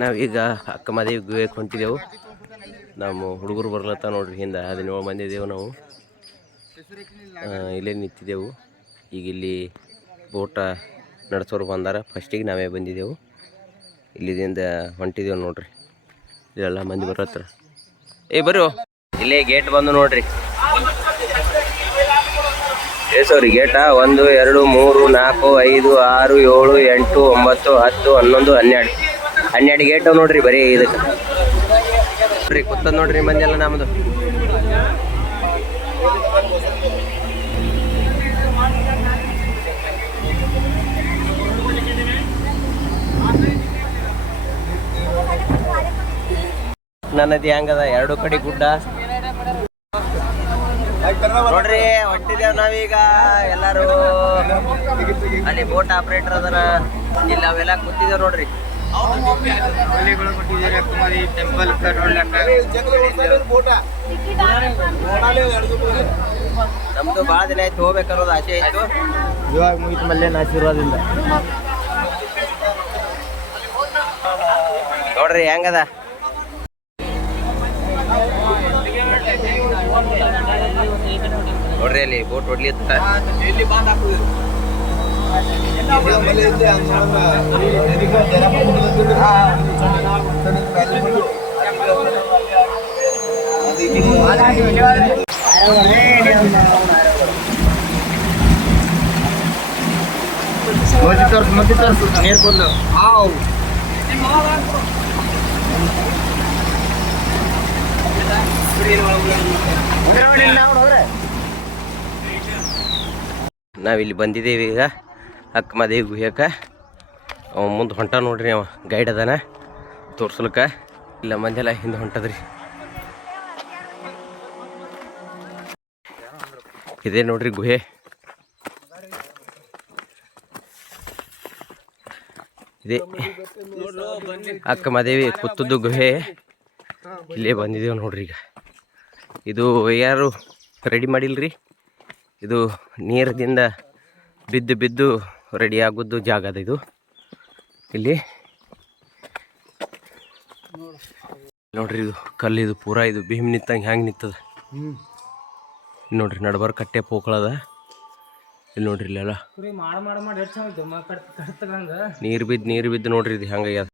ನಾವೀಗ ಅಕ್ಕ ಮದುವೆ ಗುಹೆಗೆ ಹೊಂಟಿದ್ದೆವು. ನಮ್ಮ ಹುಡುಗರು ಬರ್ಲತ್ತ ನೋಡ್ರಿ, ಹಿಂದೆ 17 ಮಂದಿ ಇದ್ದೇವೆ ನಾವು. ಇಲ್ಲೇ ನಿಂತಿದ್ದೆವು. ಈಗ ಇಲ್ಲಿ ಬೋಟ ನಡೆಸೋರು ಬಂದಾರ. ಫಸ್ಟಿಗೆ ನಾವೇ ಬಂದಿದ್ದೆವು. ಇಲ್ಲಿಂದ ಹೊಂಟಿದ್ದೇವೆ ನೋಡ್ರಿ. ಇಲ್ಲೆಲ್ಲ ಮಂದಿ ಬರತ್ರ. ಬರೋ ಇಲ್ಲೇ ಗೇಟ್ ಬಂದು ನೋಡ್ರಿ. ಸರಿ ಗೇಟ 1 2 3 4 5 6 7 8 9 10 11 12 ಗೇಟ್ ನೋಡ್ರಿ. ಬರೀ ಇದಕ್ಕೆ ನೋಡ್ರಿ ಕೂತದ್ ನೋಡ್ರಿ ಮಂದಿ ಎಲ್ಲ ನಮ್ದು. ನದಿ ಹಂಗದ, 2 ಕಡೆ ಗುಡ್ಡ ನೋಡ್ರಿ. ಹೊಂಟಿದ್ದೇವ್ ನಾವೀಗ ಎಲ್ಲಾರು. ಅಲ್ಲಿ ಬೋಟ್ ಆಪರೇಟರ್ ಅದರ, ಇಲ್ಲ ಅವೆಲ್ಲ ಕೂತಿದ್ದೇವ್ ನೋಡ್ರಿ. ನಮ್ದು ಭಾಳ ದಿನ ಆಯ್ತು, ಹೋಗ್ಬೇಕನ್ನೋದು ಆಸೆ ಆಯ್ತು. ಇವಾಗ ಮುಗಿತು ಮಲ್ಲೇನ ಆಶೀರ್ವಾದದಿಂದ. ನೋಡ್ರಿ ಹೆಂಗದ. ನೋಡ್ರಿ ಅಲ್ಲಿ ಬೋಟ್ ಹೊಡ್ಲಿತ್ತ. ನೀರ್ ಕೊಡ್ಲು ನಾವಿಲ್ಲಿ ಬಂದಿದ್ದೇವೆ ಈಗ ಅಕ್ಕ ಮದುವೆ ಗುಹ್ಯಕ್ಕೆ. ಅವ ಮುಂದೆ ಹೊಂಟ ನೋಡ್ರಿ, ಅವ ಗೈಡ್ ಅದಾನ ತೋರ್ಸ್ಲಕ್ಕ. ಇಲ್ಲ ಮಂದೆಲ್ಲ ಹಿಂದೆ ಹೊಂಟದ್ರಿ. ಇದೇ ನೋಡ್ರಿ ಗುಹೆ. ಇದೇ ಅಕ್ಕ ಮದುವೆ ಕೂತದ್ದು ಗುಹೆ. ಇಲ್ಲೇ ಬಂದಿದ್ದೇವೆ ನೋಡ್ರಿ. ಈಗ ಇದು ಯಾರು ರೆಡಿ ಮಾಡಿಲ್ರಿ, ಇದು ನೀರದಿಂದ ಬಿದ್ದು ಬಿದ್ದು ರೆಡಿ ಆಗೋದು ಜಾಗ ಅದ ಇದು. ಇಲ್ಲಿ ನೋಡ್ರಿ, ಇದು ಕಲ್ಲಿದು ಪೂರಾ ಇದು ಭೀಮ್ ನಿತ್ತಂಗೆ ಹ್ಯಾಂಗೆ ನಿತ್ತದ ನೋಡ್ರಿ. ನಡ್ಬಾರ್ ಕಟ್ಟೆ ಪೋಕಳದ. ಇಲ್ಲಿ ನೋಡ್ರಿ, ಇಲ್ಲೆಲ್ಲ ನೀರು ಬಿದ್ದು ನೋಡ್ರಿ ಇದು ಹೆಂಗಾಗ್ಯದ.